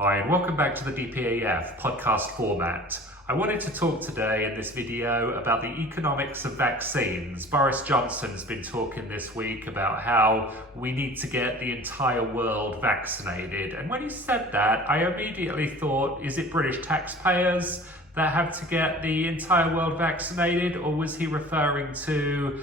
Hi, and welcome back to the DPAF podcast format. I wanted to talk today in this video about the economics of vaccines. Boris Johnson's been talking this week about how we need to get the entire world vaccinated. And when he said that, I immediately thought, is it British taxpayers that have to get the entire world vaccinated? Or was he referring to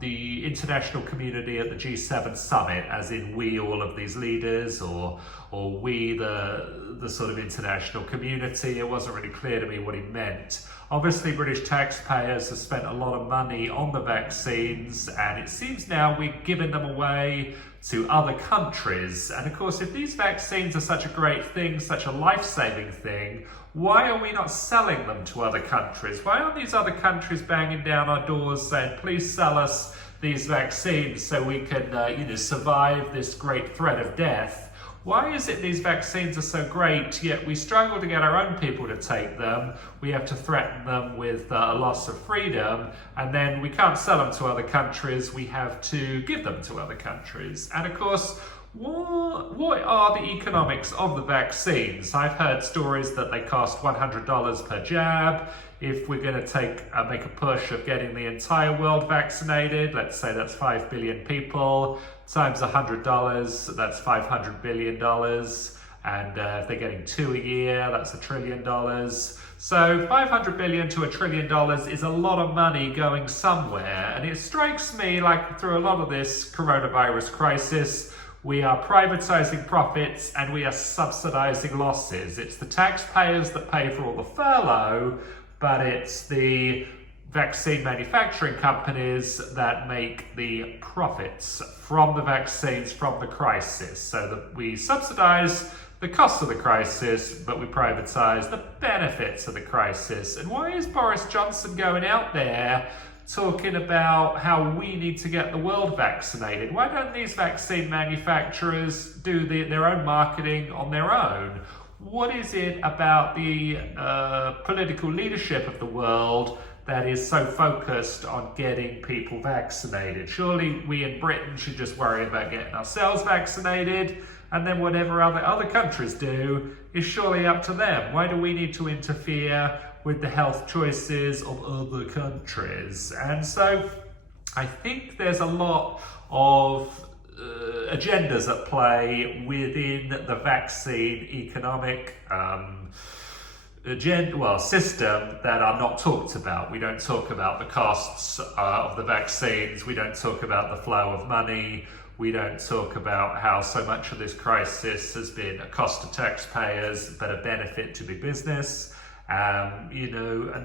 the international community at the G7 summit, as in we, all of these leaders, or we, the sort of international community? It wasn't really clear to me what he meant. Obviously, British taxpayers have spent a lot of money on the vaccines, and it seems now we're giving them away to other countries. And of course, if these vaccines are such a great thing, such a life-saving thing, why are we not selling them to other countries? Why aren't these other countries banging down our doors saying, please sell us these vaccines so we can survive this great threat of death? Why is it these vaccines are so great, yet we struggle to get our own people to take them? We have to threaten them with a loss of freedom, and then we can't sell them to other countries. We have to give them to other countries. And of course, what are the economics of the vaccines? I've heard stories that they cost $100 per jab. If we're going to make a push of getting the entire world vaccinated, let's say that's 5 billion people, times $100, that's $500 billion. And if they're getting 2 a year, that's $1 trillion. So 500 billion to $1 trillion is a lot of money going somewhere. And it strikes me like through a lot of this coronavirus crisis, we are privatizing profits and we are subsidizing losses. It's the taxpayers that pay for all the furlough, but it's the vaccine manufacturing companies that make the profits from the vaccines, from the crisis. So that we subsidize the cost of the crisis, but we privatize the benefits of the crisis. And why is Boris Johnson going out there talking about how we need to get the world vaccinated? Why don't these vaccine manufacturers do their own marketing on their own? What is it about the political leadership of the world that is so focused on getting people vaccinated? Surely we in Britain should just worry about getting ourselves vaccinated, and then whatever other countries do is surely up to them. Why do we need to interfere with the health choices of other countries? And so I think there's a lot of agendas at play within the vaccine economic system that are not talked about. We don't talk about the costs of the vaccines. We don't talk about the flow of money. We don't talk about how so much of this crisis has been a cost to taxpayers, but a benefit to the business. And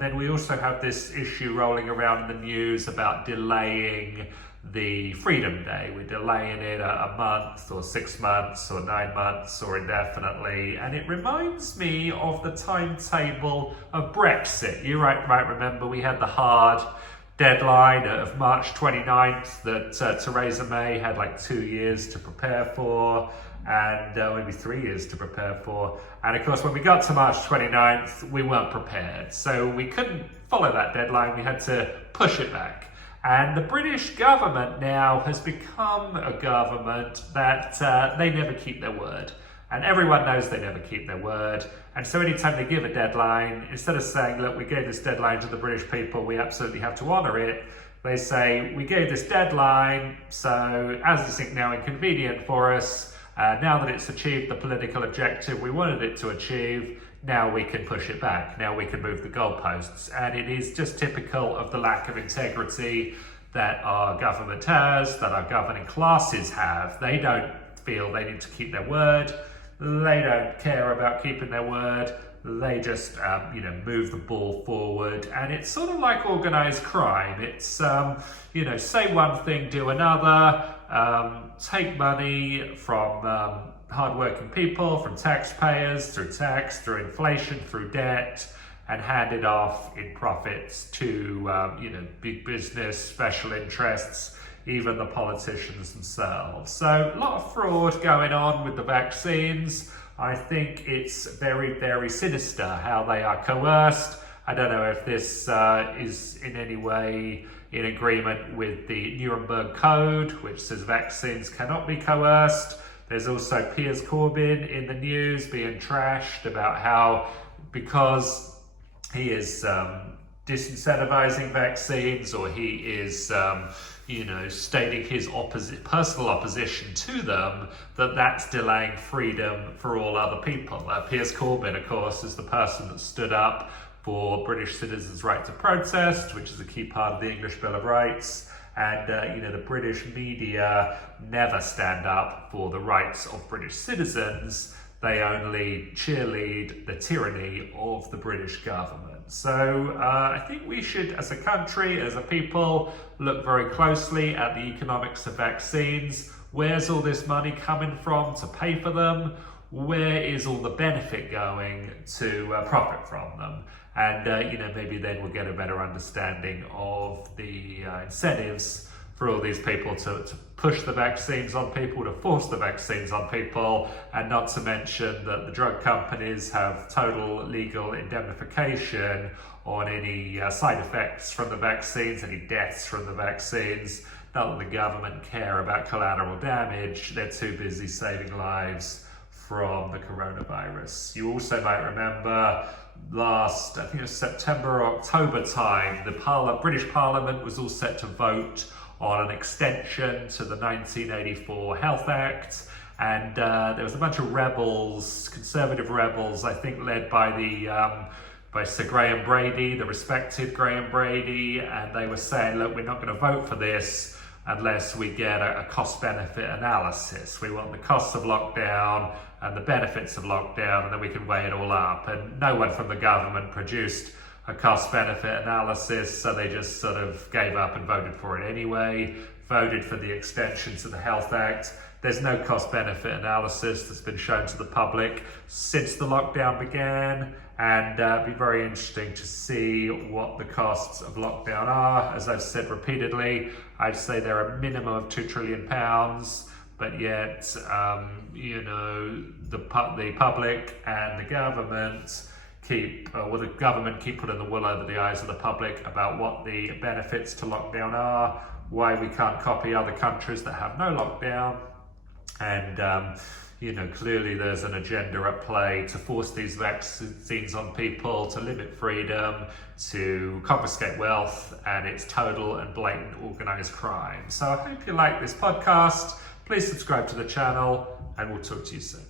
then we also have this issue rolling around in the news about delaying the Freedom Day. We're delaying it a month or 6 months or 9 months or indefinitely. And it reminds me of the timetable of Brexit. You might remember we had the hard deadline of March 29th that Theresa May had like 2 years to prepare for, and maybe 3 years to prepare for. And of course, when we got to March 29th, we weren't prepared. So we couldn't follow that deadline. We had to push it back. And the British government now has become a government that they never keep their word. And everyone knows they never keep their word. And so anytime they give a deadline, instead of saying, look, we gave this deadline to the British people, we absolutely have to honour it, they say, we gave this deadline, so as it's now inconvenient for us, now that it's achieved the political objective we wanted it to achieve, now we can push it back, now we can move the goalposts. And it is just typical of the lack of integrity that our government has, that our governing classes have. They don't feel they need to keep their word. They don't care about keeping their word. They just, move the ball forward. And it's sort of like organized crime. It's, say one thing, do another, take money from hardworking people, from taxpayers, through tax, through inflation, through debt, and hand it off in profits to, big business, special interests, even the politicians themselves. So a lot of fraud going on with the vaccines. I think it's very, very sinister how they are coerced. I don't know if this is in any way in agreement with the Nuremberg Code, which says vaccines cannot be coerced. There's also Piers Corbyn in the news being trashed about how, because he is disincentivizing vaccines, or he is stating his personal opposition to them, that's delaying freedom for all other people. Piers Corbyn, of course, is the person that stood up for British citizens' right to protest, which is a key part of the English Bill of Rights. And the British media never stand up for the rights of British citizens. They only cheerlead the tyranny of the British government. So I think we should, as a country, as a people, look very closely at the economics of vaccines. Where's all this money coming from to pay for them? Where is all the benefit going to profit from them? And maybe then we'll get a better understanding of the incentives for all these people to push the vaccines on people, to force the vaccines on people, and not to mention that the drug companies have total legal indemnification on any side effects from the vaccines, any deaths from the vaccines. Not that the government care about collateral damage, they're too busy saving lives from the coronavirus. You also might remember last, I think it was September or October time, the British Parliament was all set to vote on an extension to the 1984 Health Act, and there was a bunch of rebels, conservative rebels, I think led by Sir Graham Brady, the respected Graham Brady, and they were saying, look, we're not going to vote for this unless we get a cost-benefit analysis. We want the costs of lockdown and the benefits of lockdown, and then we can weigh it all up. And no one from the government produced a cost-benefit analysis, so they just sort of gave up and voted for it anyway, voted for the extension to the Health Act. There's no cost-benefit analysis that's been shown to the public since the lockdown began, and it'd be very interesting to see what the costs of lockdown are. As I've said repeatedly, I'd say they're a minimum of £2 trillion, but yet, the public and the government keep putting the wool over the eyes of the public about what the benefits to lockdown are, why we can't copy other countries that have no lockdown. And, clearly there's an agenda at play to force these vaccines on people, to limit freedom, to confiscate wealth, and it's total and blatant organised crime. So I hope you like this podcast. Please subscribe to the channel, and we'll talk to you soon.